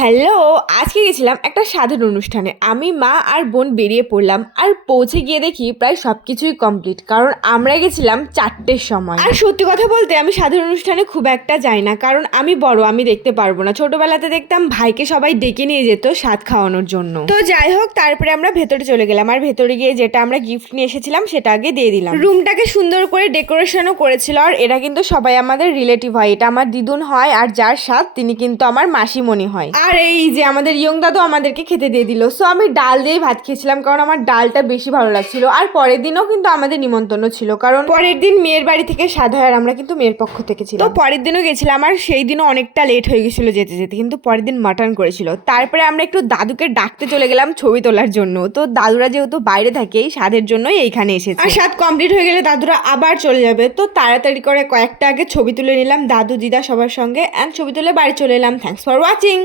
Hello, আজকে গেছিলাম একটা স্বাদের অনুষ্ঠানে। আমি, মা আর বোন বেরিয়ে পড়লাম। আর পৌঁছে গিয়ে দেখি প্রায় সবকিছুই কমপ্লিট। কারণ আমরা গেছিলাম 4টের সময়। আর সত্যি কথা বলতে আমি স্বাদের অনুষ্ঠানে খুব একটা যাই না। কারণ আমি বড়, আমি দেখতে পারবো না। ছোটবেলাতে দেখতাম ভাইকে সবাই ডেকে নিয়ে যেত স্বাদ খাওয়ানোর জন্য। তো যাই হোক, তারপরে আমরা ভেতরে চলে গেলাম। আর ভেতরে গিয়ে যেটা আমরা গিফট নিয়ে এসেছিলাম সেটা আগে দিয়ে দিলাম। রুমটাকে সুন্দর করে ডেকোরেশনও করেছিল। আর এরা কিন্তু সবাই আমাদের রিলেটিভ হয়। এটা আমার দিদুন হয়, আর যার স্বাদ তিনি কিন্তু আমার মাসিমণি হয়। আর এই যে আমাদের ইয়ং দাদু আমাদেরকে খেতে দিয়ে দিল। সো আমি ডাল দিয়েই ভাত খেয়েছিলাম, কারণ আমার ডালটা বেশি ভালো লাগছিল। আর পরের দিনও কিন্তু আমাদের নিমন্ত্রণ ছিল, কারণ পরের দিন মেয়ের বাড়ি থেকে স্বাদ হয়, আর আমরা কিন্তু মেয়ের পক্ষ থেকে ছিলাম। তো পরের দিনও গেছিলাম, আর সেই দিনও অনেকটা লেট হয়ে গেছিল যেতে যেতে, কিন্তু পরের দিন মাটন করেছিল। তারপরে আমরা একটু দাদুকে ডাকতে চলে গেলাম ছবি তোলার জন্য। তো দাদুরা যেহেতু বাইরে থাকে, এই স্বাদের জন্যই এইখানে এসেছে। আর স্বাদ কমপ্লিট হয়ে গেলে দাদুরা আবার চলে যাবে। তো তাড়াতাড়ি করে কয়েকটা আগে ছবি তুলে নিলাম দাদু দিদা সবার সঙ্গে, অ্যান্ড ছবি তুলে বাড়ি চলে এলাম। Thanks for watching.